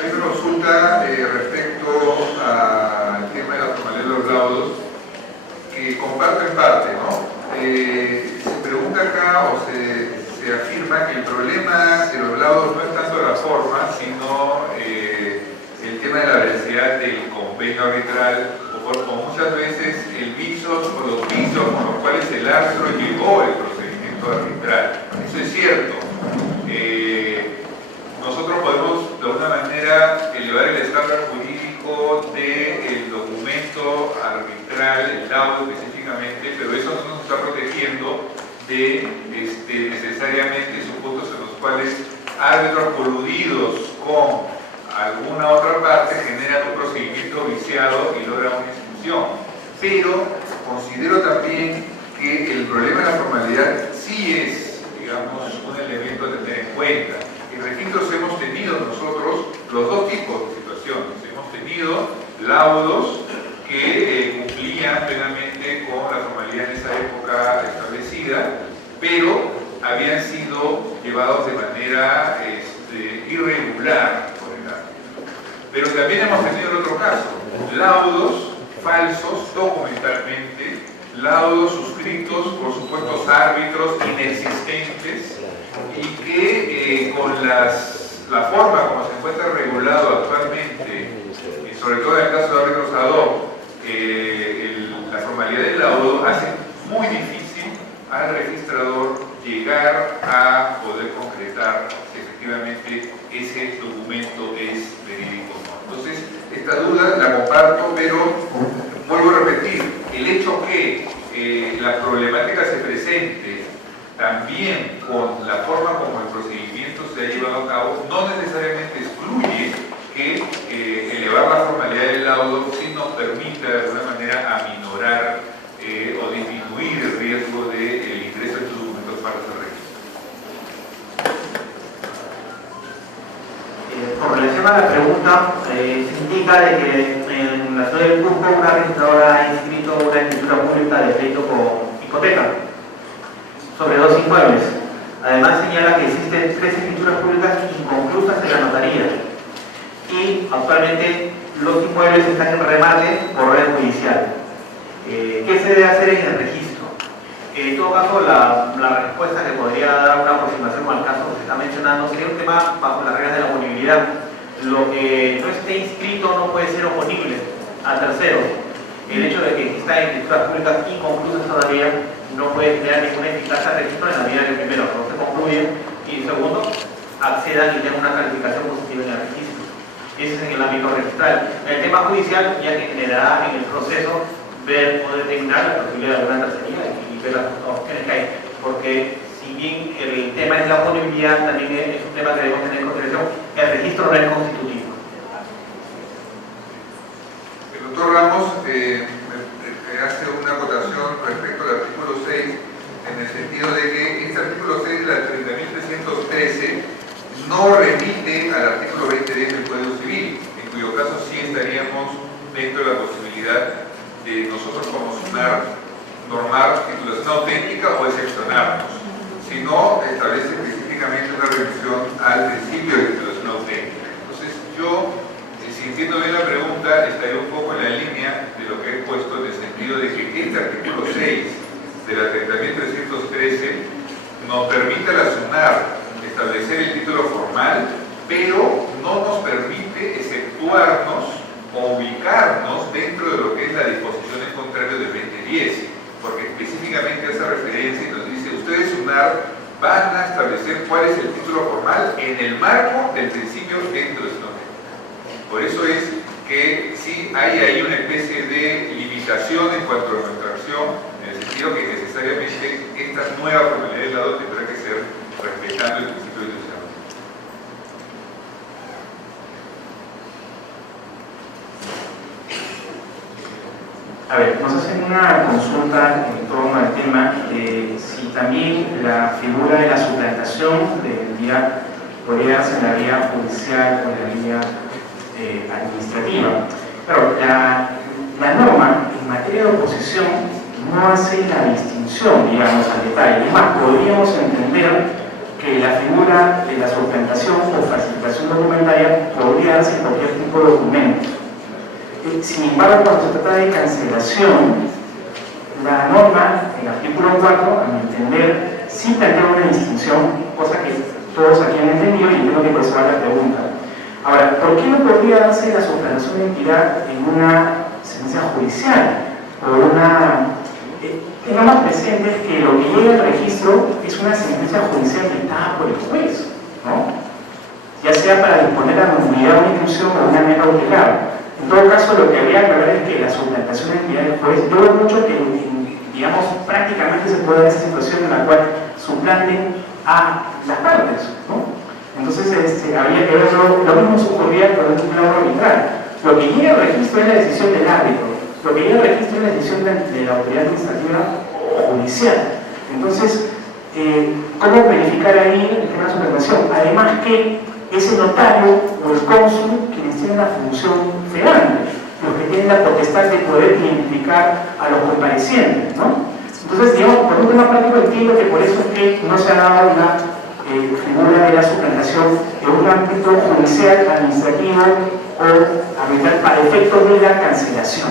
Hay una consulta respecto al tema de la formalidad de los laudos que comparto en parte, ¿no? Se pregunta acá o se afirma que el problema de los laudos no es tanto la forma, sino el tema de la veracidad del convenio arbitral o muchas veces el vicio o los vicios con los cuales el árbitro llevó el procedimiento arbitral. Eso es cierto. Nosotros podemos de alguna manera elevar el estándar jurídico del documento arbitral, el laudo específicamente, pero eso no nos está protegiendo de necesariamente supuestos en los cuales árbitros coludidos con alguna otra parte generan un procedimiento viciado y logran una exclusión. Pero considero también que el problema de la formalidad sí es, digamos, un elemento a tener en cuenta. En registros hemos tenido nosotros los dos tipos de situaciones. Hemos tenido laudos que cumplían plenamente con la formalidad en esa época establecida, pero habían sido llevados de manera irregular por el árbitro. Pero también hemos tenido el otro caso, laudos falsos documentalmente, laudos suscritos por supuestos árbitros inexistentes y que con la forma como se encuentra regulado actualmente, y sobre todo en el caso de árbitros ad hoc, la formalidad del laudo hace muy difícil al registrador llegar a poder concretar si efectivamente ese documento es verídico o no. Entonces, esta duda la comparto, pero vuelvo a repetir, el hecho que la problemática se presente también con la forma como el procedimiento se ha llevado a cabo, no necesariamente excluye que elevar la formalidad del laudo sí nos permita de alguna manera aminorar o disminuir el riesgo del ingreso de estos documentos falsos al registro. Con relación a la pregunta, se indica de que en la ciudad del Cusco una registradora ha inscrito una escritura pública de pleito con hipoteca sobre 2 inmuebles. Además señala que existen 3 escrituras públicas inconclusas en la notaría y actualmente los inmuebles están en remate por orden judicial. ¿Qué se debe hacer en el registro? En todo caso, la respuesta que podría dar una aproximación al caso que se está mencionando sería un tema bajo las reglas de la oponibilidad. Lo que no esté inscrito no puede ser oponible a terceros. El hecho de que existan escrituras públicas inconclusas todavía no puede generar ninguna eficacia al registro en la medida que primero no se concluye y segundo accedan y tengan una calificación positiva en el registro. Ese es en el ámbito registral. En el tema judicial ya que generará en el proceso ver o determinar la posibilidad de alguna tercería y ver las opciones que hay. Porque si bien el tema es la oponibilidad, también es un tema que debemos tener en consideración. El registro no es constitutivo. El doctor Ramos hace una acotación respecto al artículo 6 en el sentido de que este artículo 6 de la 30.313 no remite al artículo 2010 del Código Civil, en cuyo caso sí estaríamos dentro de la posibilidad de nosotros como SUNAR normar titulación auténtica o excepcionarnos, sino establece específicamente una revisión al principio de titulación auténtica. Entonces yo, si entiendo bien la pregunta, estaría un poco en la línea de lo que he puesto en el sentido de que este artículo 6 de la 30.313 nos permite a la SUNAR establecer el título formal, pero no nos permite exceptuarnos o ubicarnos dentro de lo que es la disposición en contrario del 2010, porque específicamente hace referencia y nos dice, ustedes SUNAR van a establecer cuál es el título formal en el marco del principio dentro de su norma. Por eso es que sí hay ahí una especie de limitación en cuanto a nuestra acción, en el sentido que necesariamente esta nueva formalidad del lado tendrá que ser respetando el principio de institución. A ver, nos hacen una consulta en torno al tema de si también la figura de la suplantación del vía podría darse en la vía judicial o en la vía administrativa. Pero la norma en materia de oposición no hace la distinción, digamos, al detalle. Es más, podríamos entender que la figura de la suplantación o facilitación documentaria podría podría darse en cualquier tipo de documento. Sin embargo, cuando se trata de cancelación, la norma, el artículo 4, a mi entender, sí plantea una distinción, cosa que todos aquí han entendido y entiendo que por eso va la pregunta. Ahora, ¿por qué no podría darse la suplantación de identidad en una sentencia judicial? O una... tengamos presente que lo que llega al registro es una sentencia judicial dictada por el juez, ¿no? Ya sea para disponer la nulidad o una inclusión o una mera cautelar. En todo caso, lo que habría que ver es que la suplantación de identidad del juez, yo veo mucho que, digamos, prácticamente se puede dar esa situación en la cual suplanten a las partes, ¿no? Entonces, habría que verlo, lo mismo ocurría con un juzgado arbitral. Lo que llega al registro es la decisión del árbitro, lo que llega al registro es la decisión de la autoridad administrativa o judicial. Entonces, ¿cómo verificar ahí el tema de suplantación? Además que es el notario o el cónsul quienes tienen la función fehaciente, los que tienen la potestad de poder identificar a los comparecientes, ¿no? Entonces, digamos, por un tema práctico entiendo que por eso es que no se ha dado la figura de la suplantación en un ámbito judicial, administrativo o arbitral para efectos de la cancelación.